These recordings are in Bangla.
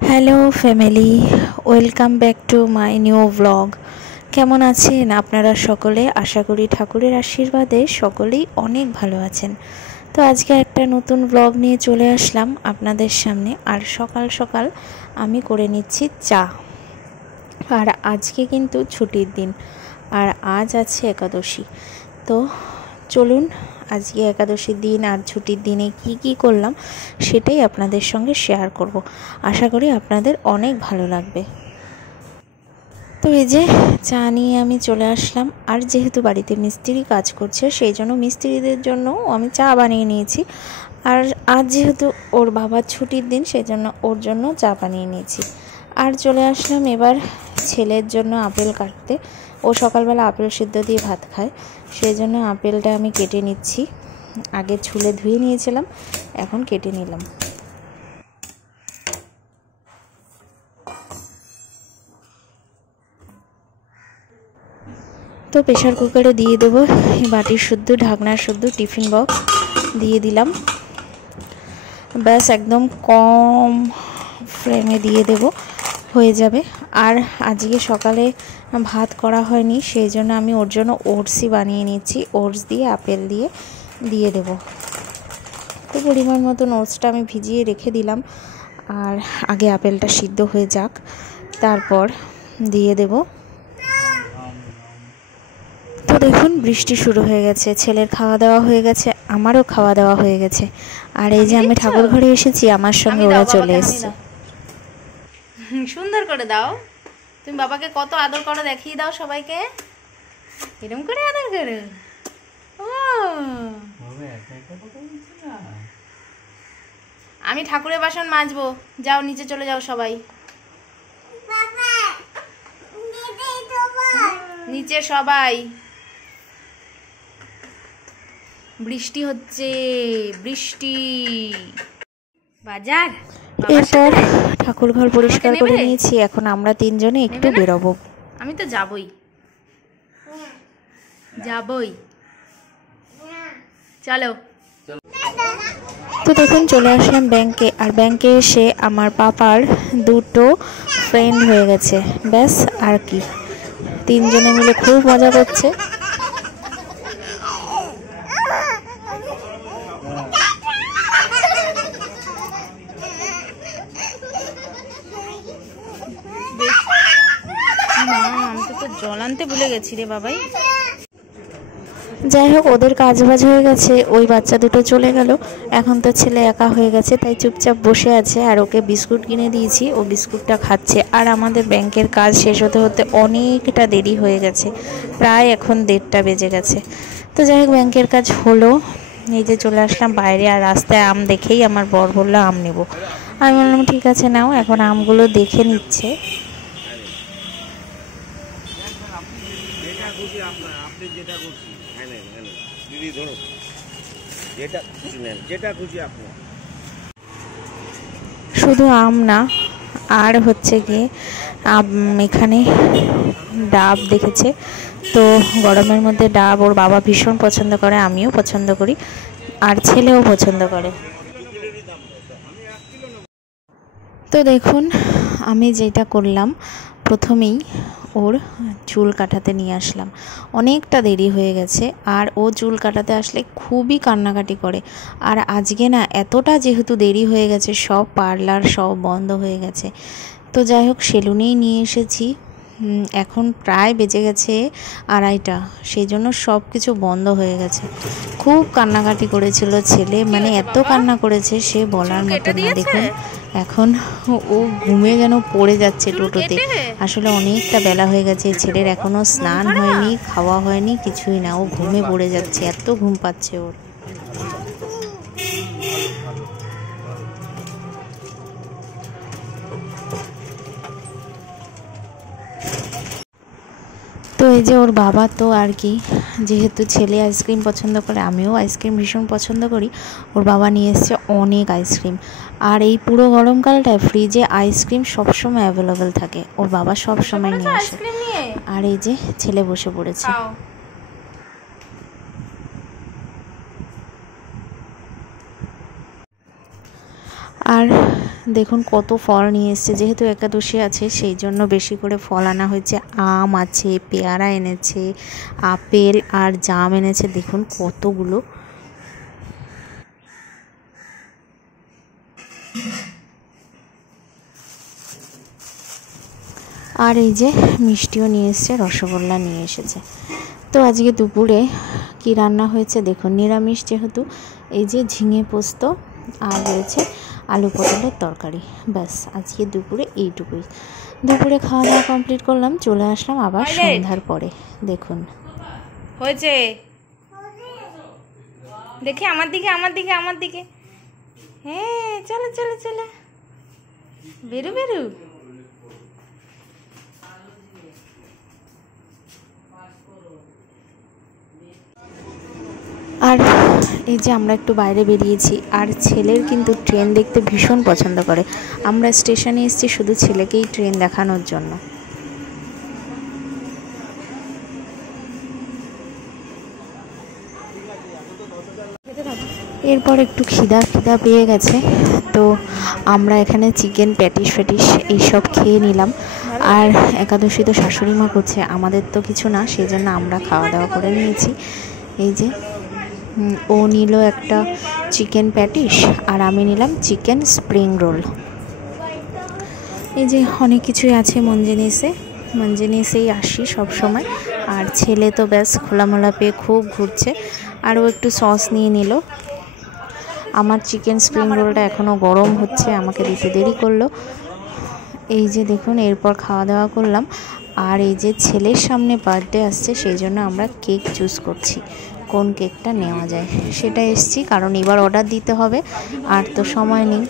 Hello family, welcome back to my new blog. কেমন আছেন আপনারা সকলে? আশা করি ঠাকুরের আশীর্বাদে সকলেই অনেক ভালো আছেন। তো আজকে একটা নতুন ব্লগ নিয়ে চলে আসলাম আপনাদের সামনে। আর সকাল সকাল আমি করে নিচ্ছি চা। আর আজকে কিন্তু ছুটির দিন, আর আজ আছে একাদশী। তো চলুন আজকে একাদশীর দিন আর ছুটির দিনে কি করলাম সেটাই আপনাদের সঙ্গে শেয়ার করব। আশা করি আপনাদের অনেক ভালো লাগবে। তো এই যে চা নিয়ে আমি চলে আসলাম। আর যেহেতু বাড়িতে মিস্ত্রি কাজ করছে, সেই জন্য মিস্ত্রিদের জন্য আমি চা বানিয়ে নিয়েছি। আর আজ যেহেতু ওর বাবার ছুটির দিন, সেই জন্য ওর জন্য চা বানিয়ে নিয়েছি। আর চলে আসলাম এবার ছেলের জন্য আপেল কাটতে। ও সকালবেলা আপেল সিদ্ধ দিয়ে ভাত খায়, সেই জন্য আপেলটা আমি কেটে নিচ্ছি। আগে ছুলে ধুয়ে নিয়েছিলাম, এখন কেটে নিলাম। তো প্রেশার কুকারে দিয়ে দেবো বাটির শুদ্ধ, ঢাকনার শুদ্ধ, টিফিন বক্স দিয়ে দিলাম। ব্যাস একদম কম ফ্লেমে দিয়ে দেব, হয়ে যাবে। আর আজকে সকালে ভাত করা হয়নি, সেই জন্য আমি ওর জন্য ওটসই বানিয়ে নিচ্ছি। ওটস দিয়ে আপেল দিয়ে দেব। তো পরিমাণ মতন ওটসটা আমি ভিজিয়ে রেখে দিলাম। আর আগে আপেলটা সিদ্ধ হয়ে যাক, তারপর দিয়ে দেব। তো দেখুন বৃষ্টি শুরু হয়ে গেছে, ছেলের খাওয়া দাওয়া হয়ে গেছে, আমারও খাওয়া দাওয়া হয়ে গেছে। আর এই যে আমি ঠাকুর ঘরে এসেছি, আমার সঙ্গে ওরা চলে এসেছে। সুন্দর করে দাও। তুমি বাবাকে কত আদর করো দেখিয়ে দাও সবাইকে। এরকম করে আদর করো। ও আমি ঠাকুরের বাসন মাজবো, যাও নিচে চলে যাও সবাই। নিচে সবাই। বৃষ্টি হচ্ছে, বৃষ্টি। বাজার। এরপর ঠাকুর ঘর পরিষ্কার করে নিয়েছি, এখন আমরা তিনজনে একটু বেরোবো। আমি তো যাবই। চলো। তো দেখুন চলে আসলাম ব্যাংকে। আর ব্যাংকে এসে আমার পাপার দুটো ফ্রেন্ড হয়ে গেছে, ব্যাস আর কি। তিনজনে মিলে খুব মজা করছে। আমি তো জল আনতে ভুলে গেছি রে বাবাই। যাই হোক, ওদের কাজ বাজ হয়ে গেছে, ওই বাচ্চা দুটো চলে গেল। এখন তো ছেলে একা হয়ে গেছে, তাই চুপচাপ বসে আছে। আর ওকে বিস্কুট কিনে দিয়েছি, ও বিস্কুটটা খাচ্ছে। আর আমাদের ব্যাংকের কাজ শেষ হতে হতে অনেকটা দেরি হয়ে গেছে, প্রায় এখন 1:30 বেজে গেছে। তো যাই হোক ব্যাংকের কাজ হলো। এই যে চলে আসলাম বাইরে। আর রাস্তায় আম দেখেই আমার বর বললো আম নেব। আমি বললাম ঠিক আছে নাও। এখন আমগুলো দেখে নিচ্ছে। শুধু আম না, আর হচ্ছে গিয়ে এখানে ডাব দেখেছে। তো গরমের মধ্যে ডাব ওর বাবা ভীষণ পছন্দ করে, আমিও পছন্দ করি, আর ছেলেও পছন্দ করে। তো দেখুন আমি যেটা করলাম, প্রথমেই ওর চুল কাটাতে নিয়ে আসলাম। অনেকটা দেরি হয়ে গেছে, আর ও চুল কাটাতে আসলে খুবই কান্নাকাটি করে। আর আজকে না এতটা যেহেতু দেরি হয়ে গেছে, সব পার্লার সব বন্ধ হয়ে গেছে। তো যাই হোক সেলুনেই নিয়ে এসেছি। এখন প্রায় বেজে গেছে 2:30, সেই জন্য সব কিছু বন্ধ হয়ে গেছে। খুব কান্নাকাটি করেছিল ছেলে, মানে এত কান্না করেছে সে বলার মতো না। দেখুন এখন ও ঘুমে যেন পড়ে যাচ্ছে টোটোতে। আসলে অনেকটা বেলা হয়ে গেছে, ছেলের এখনও স্নান হয়নি, খাওয়া হয়নি, কিছুই না। ও ঘুমে পড়ে যাচ্ছে, এত ঘুম পাচ্ছে ওর। তো এই যে ওর বাবা তো আর কি, যেহেতু ছেলে আইসক্রিম পছন্দ করে, আমিও আইসক্রিম ভীষণ পছন্দ করি, ওর বাবা নিয়ে এসছে অনেক আইসক্রিম। আর এই পুরো গরমকালটায় ফ্রিজে আইসক্রিম সবসময় অ্যাভেলেবেল থাকে, ওর বাবা সব সময় নিয়ে আসে। আর এই যে ছেলে বসে পড়েছে। আর দেখুন কত ফল নিয়ে এসছে, যেহেতু একাদশী আছে সেই জন্য বেশি করে ফল আনা হয়েছে। আম আছে, পেয়ারা এনেছে, আপেল আর জাম এনেছে, দেখুন কতগুলো। আর এই যে মিষ্টিও নিয়ে এসছে, রসগোল্লা নিয়ে এসেছে। তো আজকে দুপুরে কি রান্না হয়েছে দেখুন, নিরামিষ যেহেতু, এই যে ঝিঙে পোস্ত আর রয়েছে আলু পটলের তরকারি। ব্যাস আজকে দুপুরে এইটুকুই। দুপুরে খাওয়া দাওয়া কমপ্লিট করলাম, চলে আসলাম আবার সন্ধ্যার পরে। দেখুন হয়েছে, দেখি আমার দিকে আমার দিকে আমার দিকে। হ্যাঁ চলো চলো চলো, বেরু বেরু। আর এই যে আমরা একটু বাইরে বেরিয়েছি, আর ছেলের কিন্তু ট্রেন দেখতে ভীষণ পছন্দ করে। আমরা স্টেশনে এসেছি শুধু ছেলেকেই ট্রেন দেখানোর জন্য। এরপর একটু খিদা পেয়ে গেছে, তো আমরা এখানে চিকেন প্যাটিস এইসব খেয়ে নিলাম। আর একাদশী তো শাশুড়ি মা করছে, আমাদের তো কিছু না, সেই জন্য আমরা খাওয়া দাওয়া করে নিয়েছি। এই যে ও নিল একটা চিকেন প্যাটিস আর আমি নিলাম চিকেন স্প্রিং রোল। এই যে অনেক কিছুই আছে মঞ্জেনিসেই আসি সব সময়। আর ছেলে তো ব্যাস খোলামেলা পেয়ে খুব ঘুরছে, আর ও একটু সস নিয়ে নিল। আমার চিকেন স্প্রিং রোলটা এখনও গরম হচ্ছে, আমাকে দিতে দেরি করলো। এই যে দেখুন, এরপর খাওয়া দাওয়া করলাম। আর এই যে ছেলের সামনে বার্থডে আসছে, সেই জন্য আমরা কেক চুজ করছি কোন কেকটা নেওয়া যায়, সেটা এসছি, কারণ এবার অর্ডার দিতে হবে, আর তো সময় নেই।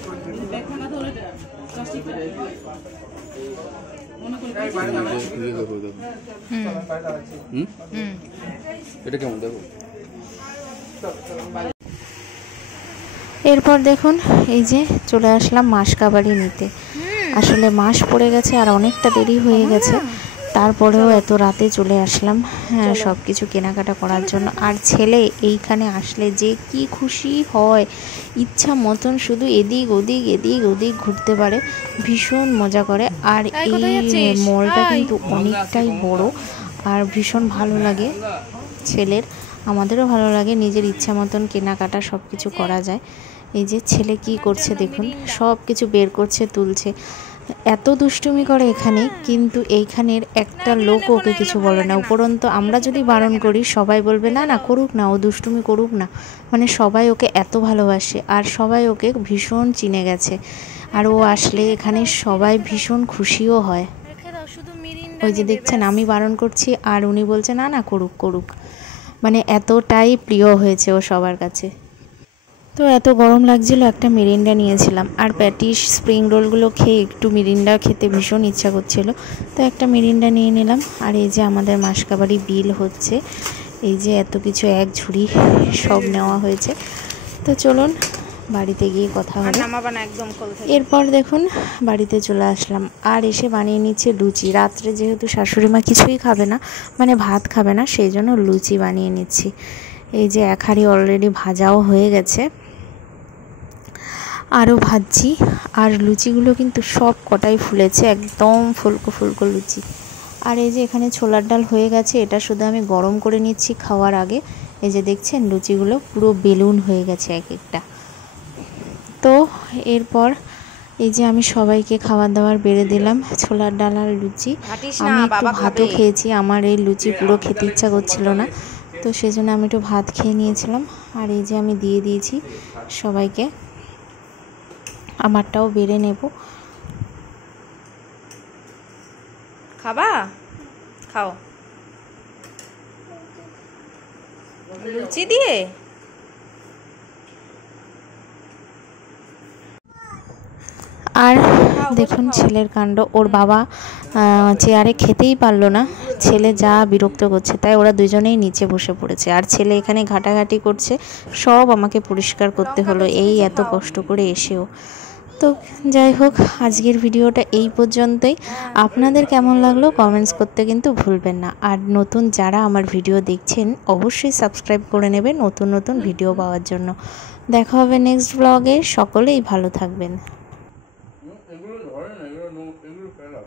এরপর দেখুন এই যে চলে আসলাম মাসকাবাড়ি নিতে। আসলে মাস পড়ে গেছে আর অনেকটা দেরি হয়ে গেছে, তারপরেও এত রাতে চলে আসলাম হ্যাঁ সব কিছু কেনাকাটা করার জন্য। আর ছেলে এইখানে আসলে যে কি খুশি হয়, ইচ্ছা মতন শুধু এদিক ওদিক ঘুরতে পারে, ভীষণ মজা করে। আর এই মলটা কিন্তু অনেকটাই বড়, আর ভীষণ ভালো লাগে ছেলের, আমাদেরও ভালো লাগে, নিজের ইচ্ছা মতন কেনাকাটা সব কিছু করা যায়। এই যে ছেলে কি করছে দেখুন, সব কিছু বের করছে, তুলছে, এত দুষ্টুমি করে এখানে, কিন্তু এইখানের একটা লোক ওকে কিছু বলে না। উপরন্ত আমরা যদি বারণ করি সবাই বলবে না না করুক না, ও দুষ্টুমি করুক না, মানে সবাই ওকে এত ভালোবাসে আর সবাই ওকে ভীষণ চিনে গেছে। আর ও আসলে এখানে সবাই ভীষণ খুশিও হয়। ওই যে দেখছেন আমি বারণ করছি আর উনি বলছে না না করুক, মানে এতটাই প্রিয় হয়েছে ও সবার কাছে। তো এত গরম লাগছিল, একটা মিরিন্ডা নিয়েছিলাম, আর প্যাটিস স্প্রিং রোলগুলো খেয়ে একটু মিরিন্ডা খেতে ভীষণ ইচ্ছা করছিল, তো একটা মিরিন্ডা নিয়ে নিলাম। আর এই যে আমাদের মাসকাবাড়ি বিল হচ্ছে, এই যে এত কিছু এক ঝুড়ি সব নেওয়া হয়েছে। তো চলুন বাড়িতে গিয়ে কথা হবে। এরপর দেখুন বাড়িতে চলে আসলাম, আর এসে বানিয়ে নিচ্ছে লুচি। রাত্রে যেহেতু শাশুড়ি মা কিছুই খাবে না, মানে ভাত খাবে না, সেই জন্য লুচি বানিয়ে নিচ্ছি। এই যে এক হাঁড়ি অলরেডি ভাজাও হয়ে গেছে, আরও ভাজছি। আর লুচিগুলো কিন্তু সব কটাই ফুলেছে, একদম ফুলকো লুচি। আর এই যে এখানে ছোলার ডাল হয়ে গেছে, এটা শুধু আমি গরম করে নিচ্ছি খাওয়ার আগে। এই যে দেখছেন লুচিগুলো পুরো বেলুন হয়ে গেছে এক একটা। তো এরপর এই যে আমি সবাইকে খাবার দাবার বেড়ে দিলাম, ছোলার ডাল আর লুচি। আমি একটু ভাতও খেয়েছি, আমার এই লুচি পুরো খেতে ইচ্ছা করছিল না, তো সেজন্য আমি একটু ভাত খেয়ে নিয়েছিলাম। আর এই যে আমি দিয়ে দিয়েছি সবাইকে, আমারটাও বেড়ে নেব। খাবা, খাও লুচি দিয়ে। আর দেখুন ছেলের কাণ্ড, ওর বাবা চেয়ারে খেতেই পারলো না, ছেলে যা বিরক্ত করছে, তাই ওরা দুজনেই নিচে বসে পড়েছে। আর ছেলে এখানে ঘাটাঘাটি করছে, সব আমাকে পরিষ্কার করতে হলো এই এত কষ্ট করে এসেও। তো যাই হোক, আজকের ভিডিওটা এই পর্যন্তই। আপনাদের কেমন লাগলো কমেন্টস করতে কিন্তু ভুলবেন না। আর নতুন যারা আমার ভিডিও দেখছেন অবশ্যই সাবস্ক্রাইব করে নেবেন নতুন ভিডিও পাওয়ার জন্য। দেখা হবে নেক্সট ব্লগে, সকলেই ভালো থাকবেন। ধরে না, এগুলো ফেলা।